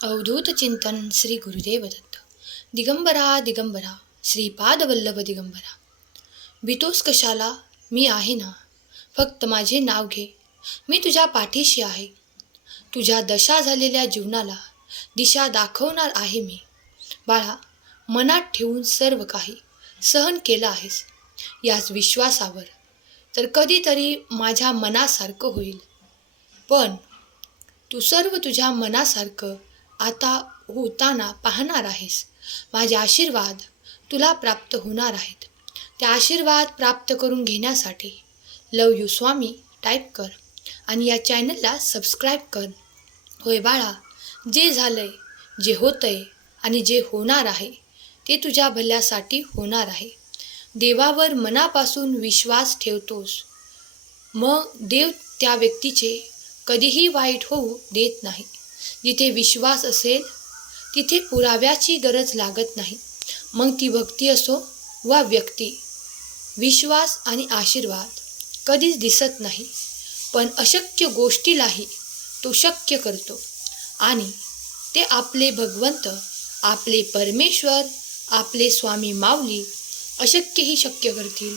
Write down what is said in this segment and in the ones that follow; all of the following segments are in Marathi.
अवधूत चिंतन श्री गुरुदेव दत्त. दिगंबरा दिगंबरा श्रीपादवल्लभ दिगंबरा. भीतोस कशाला, मी आहे ना. फक्त माझे नाव घे, मी तुझ्या पाठीशी आहे. तुझ्या दशा झालेल्या जीवनाला दिशा दाखवणार आहे मी. बाळा, मनात ठेवून सर्व काही सहन केलं आहेस याच विश्वासावर, तर कधीतरी माझ्या मनासारखं होईल. पण तू सर्व तुझ्या मनासारखं आता होताना पाहणार आहेस. माझे आशीर्वाद तुला प्राप्त होणार आहेत. ते आशीर्वाद प्राप्त करून घेण्यासाठी लव यू स्वामी टाईप कर आणि या चॅनलला सबस्क्राईब कर. होय बाळा, जे झालंय, जे होतंय आणि जे होणार आहे ते तुझ्या भल्यासाठी होणार आहे. देवावर मनापासून विश्वास ठेवतोस, मग देव त्या व्यक्तीचे कधीही वाईट होऊ देत नाही. जिथे विश्वास असेल तिथे पुराव्याची गरज लागत नाही. मग ती भक्ती असो वा व्यक्ती. विश्वास आणि आशीर्वाद कधीच दिसत नाही, पण अशक्य गोष्टीलाही तो शक्य करतो. आणि ते आपले भगवंत, आपले परमेश्वर, आपले स्वामी माऊली अशक्यही शक्य करतील.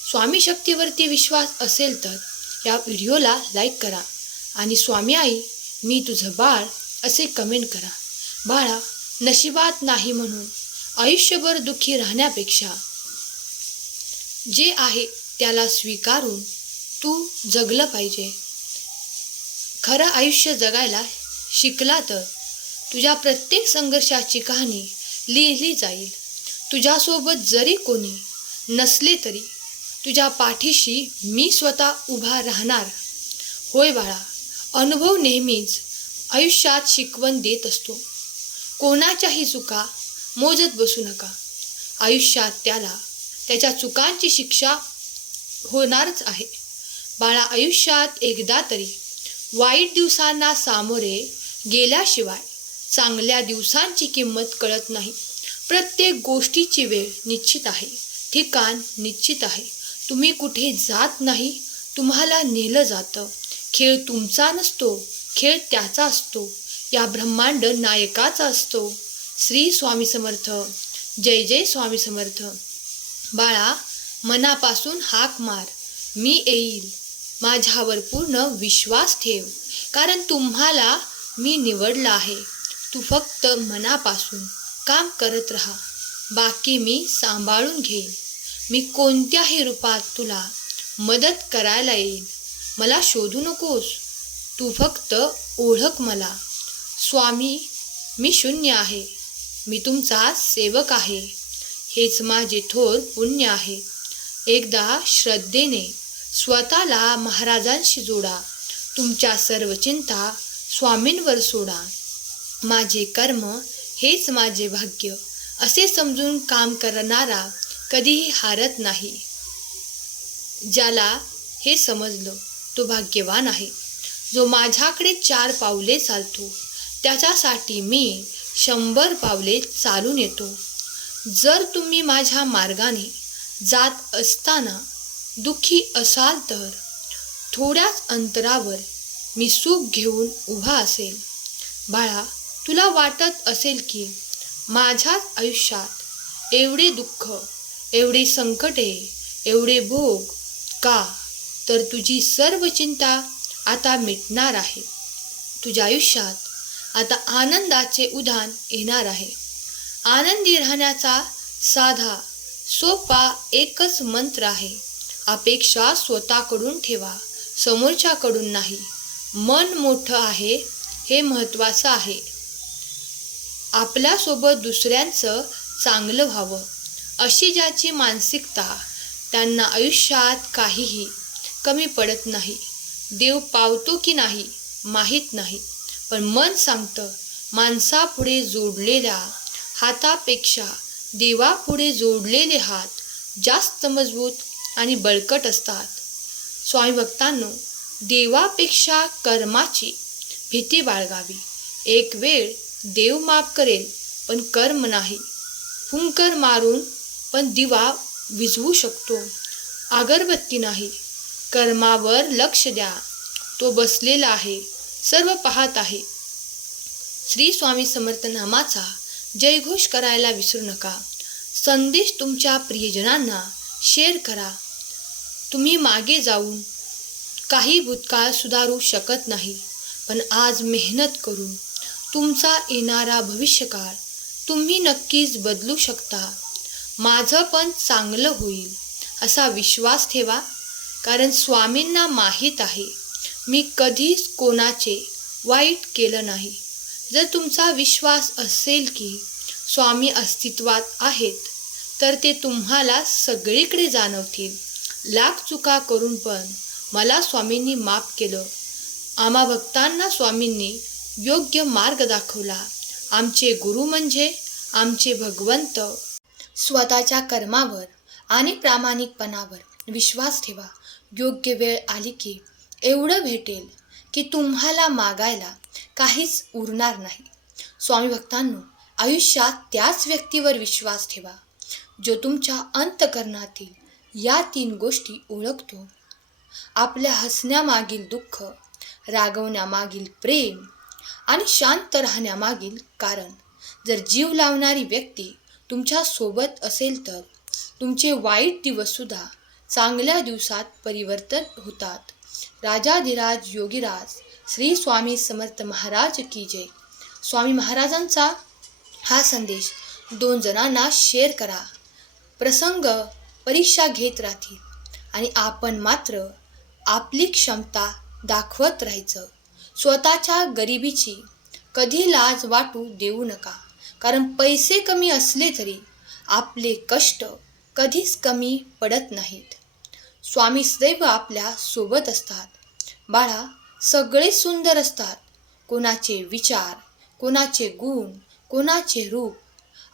स्वामी शक्तीवरती विश्वास असेल तर या व्हिडिओला लाईक करा आणि स्वामी आई मी तुझं बाळ असे कमेंट करा. बाळा, नशिबात नाही म्हणून आयुष्यभर दुःखी राहण्यापेक्षा जे आहे त्याला स्वीकारून तू जगलं पाहिजे. खरं आयुष्य जगायला शिकला तर तुझ्या प्रत्येक संघर्षाची कहाणी लिहिली जाईल. तुझ्यासोबत जरी कोणी नसले तरी तुझ्या पाठीशी मी स्वतः उभा राहणार. होय बाळा, अनुभव नेहमीच आयुष्यात शिकवण देत असतो. कोणाच्याही चुका मोजत बसू नका. आयुष्यात त्याला त्याच्या चुकांची शिक्षा होणारच आहे. बाळा, आयुष्यात एकदा तरी वाईट दिवसांना सामोरे गेल्याशिवाय चांगल्या दिवसांची किंमत कळत नाही. प्रत्येक गोष्टीची वेळ निश्चित आहे, ठिकाण निश्चित आहे. तुम्ही कुठे जात नाही, तुम्हाला नेलं जातं. खेळ तुमचा नसतो, खेळ त्याचा असतो. या ब्रह्मांड नायकाचा असतो. श्री स्वामी समर्थ. जय जय स्वामी समर्थ. बाळा, मनापासून हाक मार, मी येईल. माझ्यावर पूर्ण विश्वास ठेव, कारण तुम्हाला मी निवडलं आहे. तू फक्त मनापासून काम करत राहा, बाकी मी सांभाळून घेईन. मी कोणत्याही रूपात तुला मदत करायला येईन. मला शोधू नकोस, तू फक्त ओळख मला. स्वामी, मी शून्य आहे, मी तुमचा सेवक आहे. हेच माझे थोर पुण्य आहे. एकदा श्रद्धेने स्वतःला महाराजांशी जोडा. तुमच्या सर्व चिंता स्वामींवर सोडा. माझे कर्म हेच माझे भाग्य असे समजून काम करणारा कधीही हारत नाही. ज्याला हे समजलं तो भाग्यवान आहे. जो माझ्याकडे 4 पावले चालतो त्याच्यासाठी मी 100 पावले चालून येतो. जर तुम्ही माझ्या मार्गाने जात असताना दुःखी असाल तर थोड्याच अंतरावर मी सुख घेऊन उभा असेल. बाळा, तुला वाटत असेल की माझ्याच आयुष्यात एवढे दुःख, एवढे संकटे, एवढे भोग का? तर तुझी सर्व चिंता आता मिटणार आहे. तुझ्या आयुष्यात आता आनंदाचे उधाण येणार आहे. आनंदी राहण्याचा साधा सोपा एकच मंत्र आहे. अपेक्षा स्वतःकडून ठेवा, समोरच्याकडून नाही. मन मोठं आहे हे महत्त्वाचं आहे. आपल्यासोबत दुसऱ्यांचं चांगलं व्हावं अशी ज्याची मानसिकता, त्यांना आयुष्यात काहीही कमी पडत नाही. देव पावतो की नाही माहीत नाही, पण मन सांगतं माणसापुढे जोडलेल्या हातापेक्षा देवापुढे जोडलेले हात जास्त मजबूत आणि बळकट असतात. स्वामी भक्तांनो, देवापेक्षा कर्माची भीती बाळगावी. एक वेळ देव माफ करेल, पण कर्म नाही. फुंकर मारून पण दिवा विझवू शकतो, अगरबत्ती नाही. कर्मावर लक्ष द्या, तो बसलेला आहे. सर्व पाहत आहे. श्री स्वामी समर्थ नामाचा जयघोष करायला विसरू नका. संदेश तुमच्या प्रियजनांना शेअर करा. तुम्ही मागे जाऊन काही भूतकाळ सुधारू शकत नाही, पण आज मेहनत करून तुमचा येणारा भविष्यकाळ तुम्ही नक्कीच बदलू शकता. माझं पण चांगलं होईल असा विश्वास ठेवा, कारण स्वामींना माहीत आहे मी कधीच कोणाचे वाईट केलं नाही. जर तुमचा विश्वास असेल की स्वामी अस्तित्वात आहेत, तर ते तुम्हाला सगळीकडे जाणवतील. लाख चुका करून पण मला स्वामींनी माफ केलं. आम्हा भक्तांना स्वामींनी योग्य मार्ग दाखवला. आमचे गुरु म्हणजे आमचे भगवंत. स्वतःच्या कर्मावर आणि प्रामाणिकपणावर विश्वास ठेवा. योग्य वेळ आली की एवढं भेटेल की तुम्हाला मागायला काहीच उरणार नाही. स्वामी भक्तांनो, आयुष्यात त्याच व्यक्तीवर विश्वास ठेवा जो तुमच्या अंतःकरणातील या 3 गोष्टी ओळखतो. आपल्या हसण्यामागील दुःख, रागवण्यामागील प्रेम आणि शांत राहण्यामागील कारण. जर जीव लावणारी व्यक्ती तुमच्या सोबत असेल तर तुमचे वाईट दिवससुद्धा चांगल्या दिवसात परिवर्तन होतात. राजाधिराज योगीराज श्री स्वामी समर्थ महाराज की जय. स्वामी महाराजांचा हा संदेश 2 जणांना शेअर करा. प्रसंग परीक्षा घेत राहतील आणि आपण मात्र आपली क्षमता दाखवत राहायचं. स्वतःच्या गरिबीची कधी लाज वाटू देऊ नका, कारण पैसे कमी असले तरी आपले कष्ट कधीच कमी पडत नाहीत. स्वामी सदैव आपल्या सोबत असतात. बाळा, सगळे सुंदर असतात. कोणाचे विचार, कोणाचे गुण, कोणाचे रूप.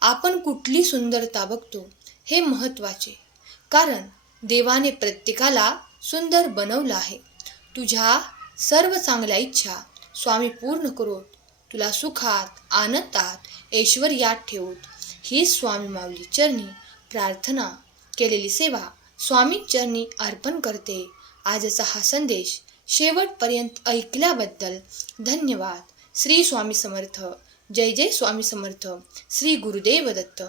आपण कुठली सुंदरता बघतो हे महत्त्वाचे, कारण देवाने प्रत्येकाला सुंदर बनवलं आहे. तुझ्या सर्व चांगल्या इच्छा स्वामी पूर्ण करोत. तुला सुखात, आनंदात, ऐश्वर्यात ठेवूत. ही स्वामी माऊली चरणी प्रार्थना केलेली सेवा स्वामी चरणी अर्पण करते. आजचा हा संदेश शेवटपर्यंत ऐकल्याबद्दल धन्यवाद. श्री स्वामी समर्थ. जय जय स्वामी समर्थ. श्री गुरुदेव दत्त.